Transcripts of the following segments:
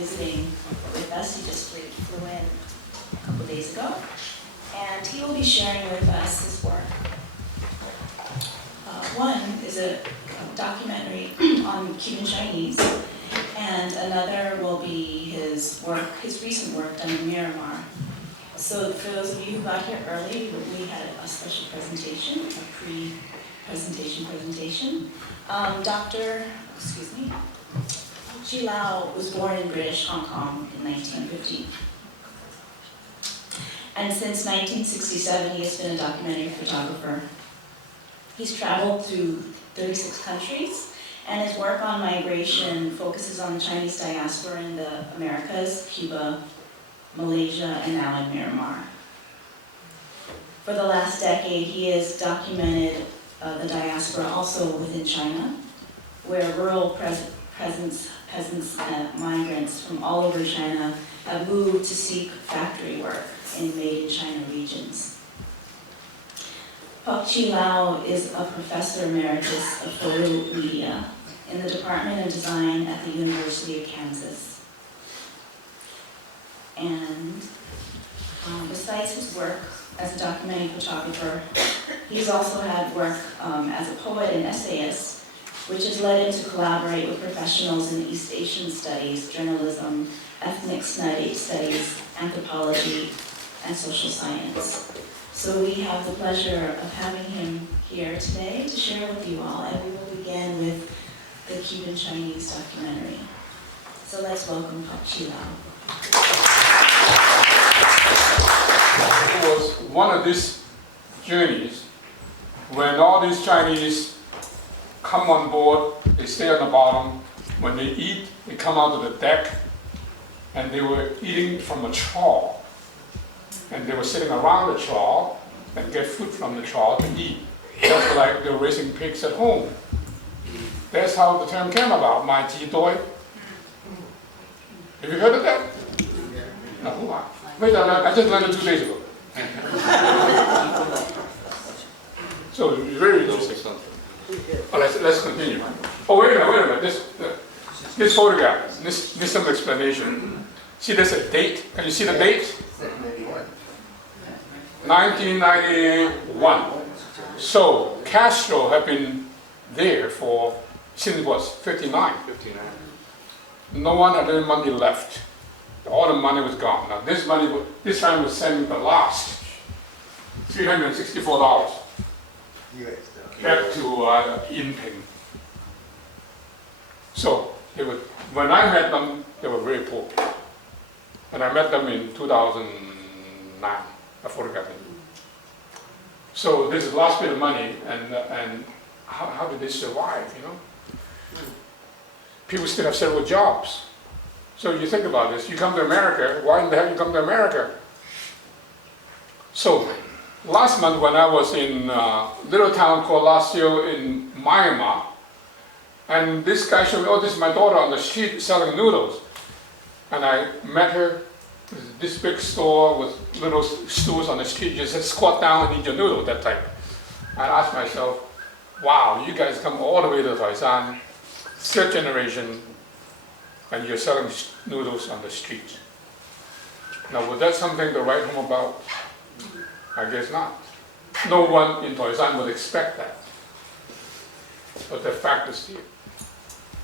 visiting with us. He just flew in a couple days ago. And he will be sharing with us his work. One is a documentary on Cuban Chinese, and another will be his recent work done in Myanmar. So for those of you who got here early, we had a special presentation, a presentation. Pok Chi Lau was born in British Hong Kong in 1950. And since 1967, he has been a documentary photographer. He's traveled through 36 countries, and his work on migration focuses on the Chinese diaspora in the Americas, Cuba, Malaysia, and now in Myanmar. For the last decade, he has documented the diaspora also within China, where rural peasants and migrants from all over China have moved to seek factory work in made-in-China regions. Pok Chi Lau is a professor emeritus of photo media in the Department of Design at the University of Kansas. And besides his work as a documentary photographer, he's also had work as a poet and essayist, which has led him to collaborate with professionals in East Asian studies, journalism, ethnic studies, anthropology, and social science. So we have the pleasure of having him here today to share with you all, and we will begin with the Cuban Chinese documentary. So let's welcome Pok Chi Lau. It was one of these journeys when all these Chinese come on board, they stay on the bottom. When they eat, they come out to the deck, and they were eating from a trough. And they were sitting around the trough and get food from the trough to eat. Just like they were raising pigs at home. That's how the term came about, my ji doi. Have you heard of that? No. Wait, I just learned it 2 days ago. So it's very interesting. Oh, let's continue. Oh, wait a minute. This photograph needs some explanation. See, there's a date. Can you see the date? 1991. So Castro had been there since what? 59. No one had any money left. All the money was gone. Now this time was sending the last $364 back to Yinping. So when I met them, they were very poor. And I met them in 2009. I photographed them. So this is the last bit of money, and how did they survive, you know? People still have several jobs. So you think about this, you come to America, why in the hell you come to America? So last month when I was in a little town called Lasio in Myanmar, and this guy showed me, oh, this is my daughter on the street selling noodles. And I met her. This big store with little stools on the street, you just squat down and eat your noodle, that type. I asked myself, wow, you guys come all the way to Taiwan, third generation, and you're selling noodles on the street. Now, was that something to write home about? I guess not. No one in Taiwan would expect that. But the fact is here.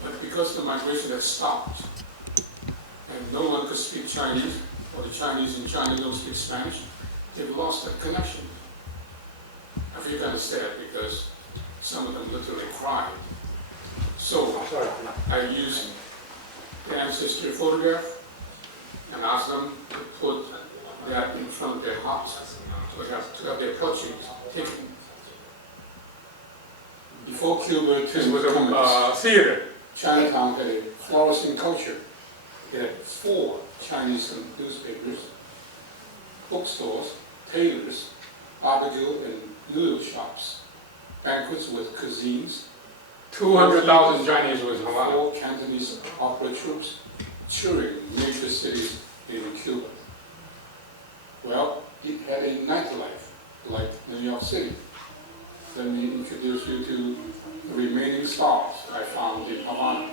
But because the migration had stopped, and no one could speak Chinese, or the Chinese in China don't speak Spanish, they've lost that connection. I feel kind of sad because some of them literally cried. So I used the ancestry photograph and asked them to put that in front of their house to have their portraits taken. Before Cuba, this was a theater. Chinatown had a flourishing culture. It had 4 Chinese newspapers, bookstores, tailors, barbecue and noodle shops, banquets with cuisines, 200,000 Chinese was 4 Cantonese opera troops touring major cities in Cuba. Well, it had a nightlife like New York City. Let me introduce you to the remaining stars I found in Havana.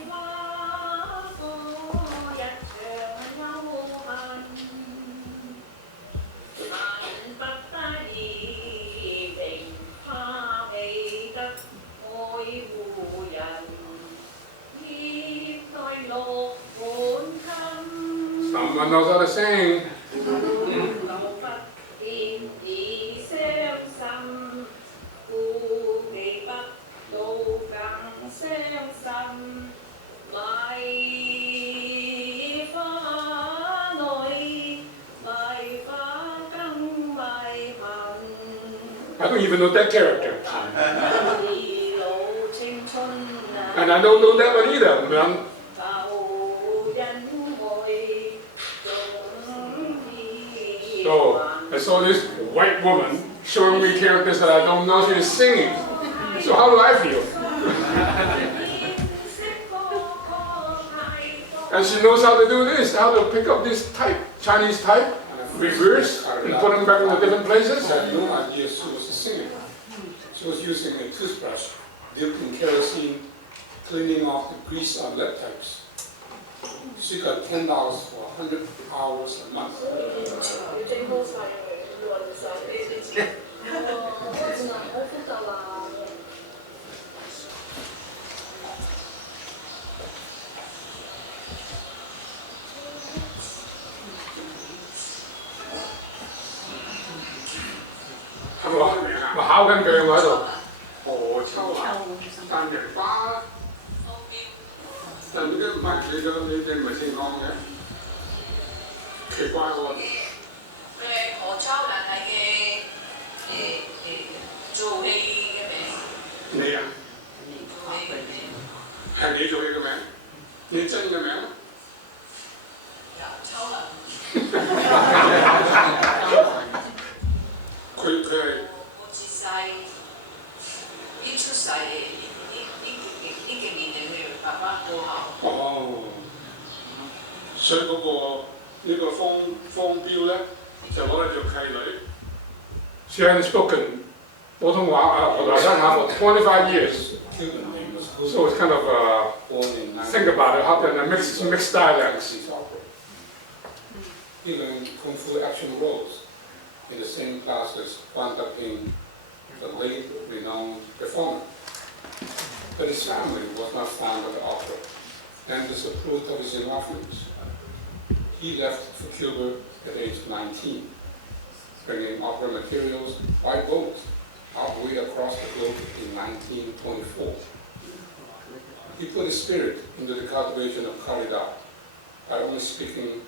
Someone knows how to sing. I don't even know that character. And I don't know that one either. So I saw this white woman showing me characters that I don't know she's singing. So how do I feel? And she knows how to do this, how to pick up this type, Chinese type, reverse, and put them back in the different places. I had no idea she was singing. She was using a toothbrush dipped in kerosene, cleaning off the grease on lead pipes. She got $10 for 100 hours a month. Mà hao gân cười ở đâu? Ồ, sao à? Tan nhảy quá.但呢個麥你唔係姓江嘅，奇怪喎。何秋蘭係嘅做戲嘅名。你啊？做戲嘅名。係你做戲嘅名？你真嘅名？由秋蘭。佢係。我自細一出世呢幾年嚟爸爸過後。哦，所以嗰個呢個方標咧，就攞嚟做契女。She hadn't spoken 普通話河南話 for 25 years. So it's kind of think about it, how can I mix dialects. He learned Kung Fu action roles in the same class as Quan Taping, the late renowned performer. But his family was not fond of the opera and disapproved of his involvements. He left for Cuba at age 19, bringing opera materials by boat halfway across the globe in 1924. He put his spirit into the cultivation of Coridad by only speaking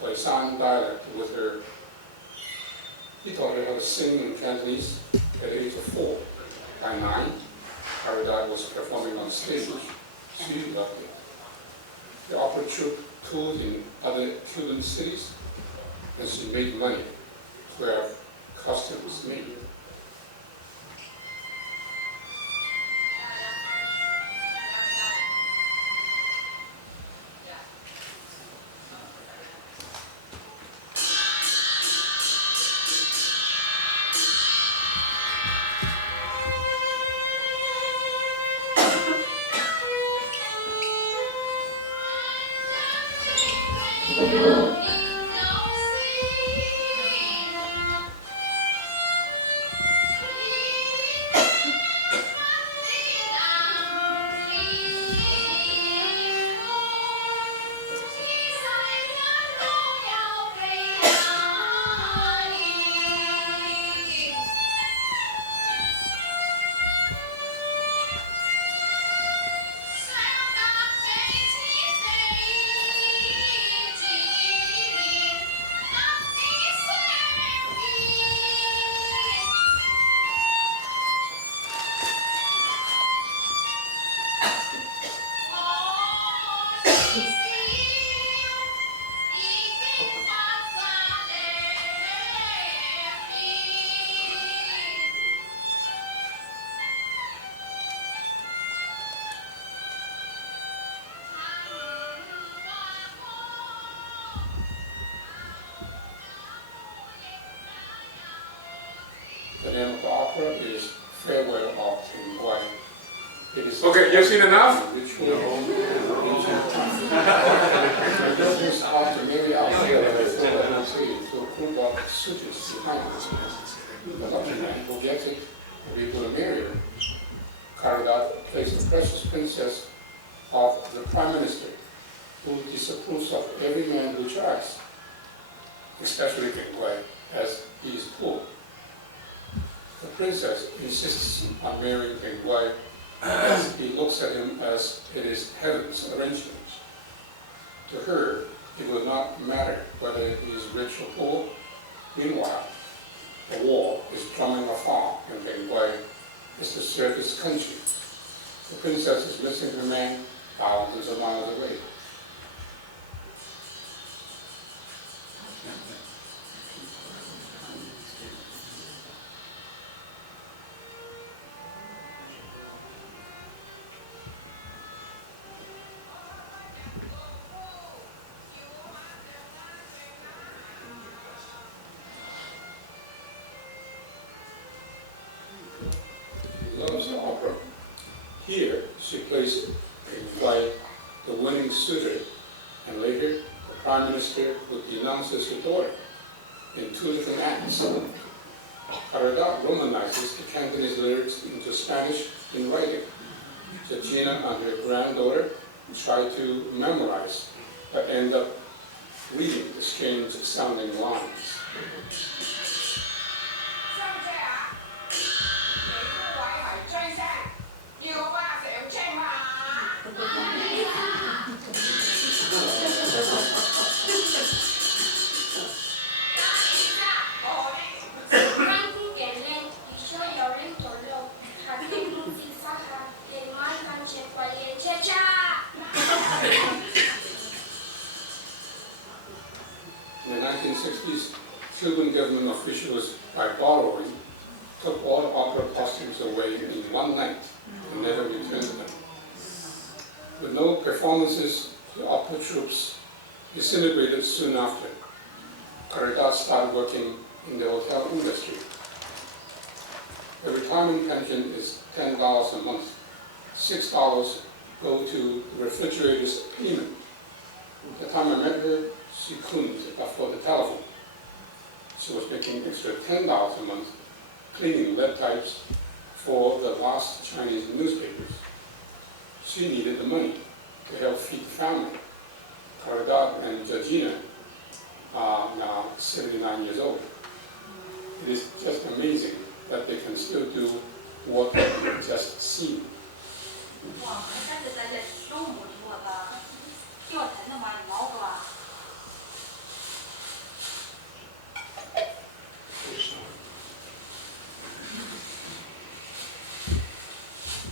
Taiwan dialect with her. He taught her how to sing in Cantonese at the age of 4. By 9, Coridad was performing on stage. She loved it. The opera troupe toured in other Cuban cities, and she made money to have costumes made. The name of the opera is Farewell of Qingguai. It is okay, you've seen enough? Ritual after many hours to a group of suitors behind us. The lucky man who gets it will be able to marry her. Coridad plays the precious princess of the Prime Minister, who disapproves of every man who tries. especially Ping Wei, as he is poor. The princess insists on marrying Ping Wei as he looks at him as it is heaven's arrangement. To her, it will not matter whether he is rich or poor. Meanwhile, the war is drumming afar, and Ping Wei is to serve his country. The princess is missing her man thousands of miles away. Loves the opera. Here, she plays Ping Wei, the winning suitor, and later, the prime minister who denounces her daughter in two different acts. Coridad romanizes the Cantonese lyrics into Spanish in writing. Georgina and her granddaughter try to memorize, but end up reading the strange sounding lines. In the 1960s, Cuban government officials, by borrowing, took all the opera costumes away in one night and never returned them. With no performances, the opera troops disintegrated soon after. Coridad started working in the hotel industry. The retirement pension is $10 a month. $6 go to the refrigerator's payment. The time I met her, she couldn't afford the telephone. She was making extra $10 a month cleaning lead pipes for the last Chinese newspapers. She needed the money to help feed the family. Coridad and Georgina are now 79 years old. It is just amazing that they can still do what you just seen.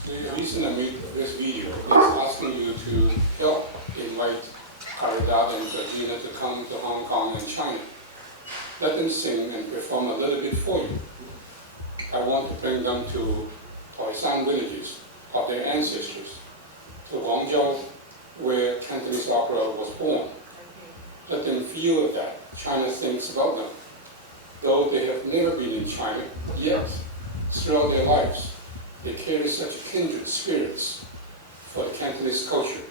The reason I made this video is asking you to help invite Coridad and Georgina to come to Hong Kong and China. Let them sing and perform a little bit for you. I want to bring them to Toisan villages of their ancestors, to Guangzhou, where Cantonese opera was born. Let them feel that China thinks about them. Though they have never been in China, yet throughout their lives, they carry such kindred spirits for the Cantonese culture.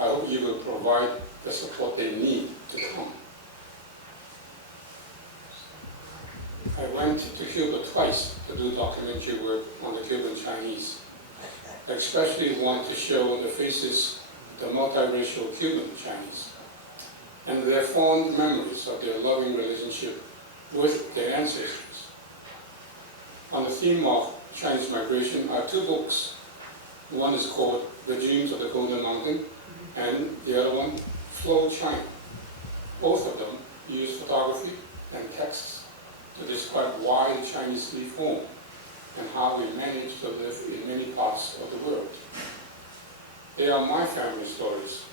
I hope you will provide the support they need to come. I went to Cuba twice to do documentary work on the Cuban Chinese. I especially want to show the faces of the multiracial Cuban Chinese and their fond memories of their loving relationship with their ancestors. On the theme of Chinese migration are two books. One is called The Dreams of the Golden Mountain, and the other one, Flow China. Both of them use photography and texts to describe why the Chinese leave home and how we manage to live in many parts of the world. They are my family stories,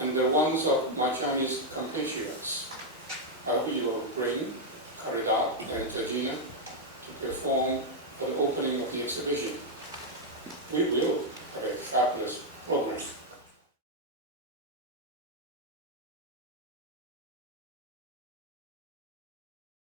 and the ones of my Chinese compatriots. I hope you will bring Coridad and Georgina to perform for the opening of the exhibition.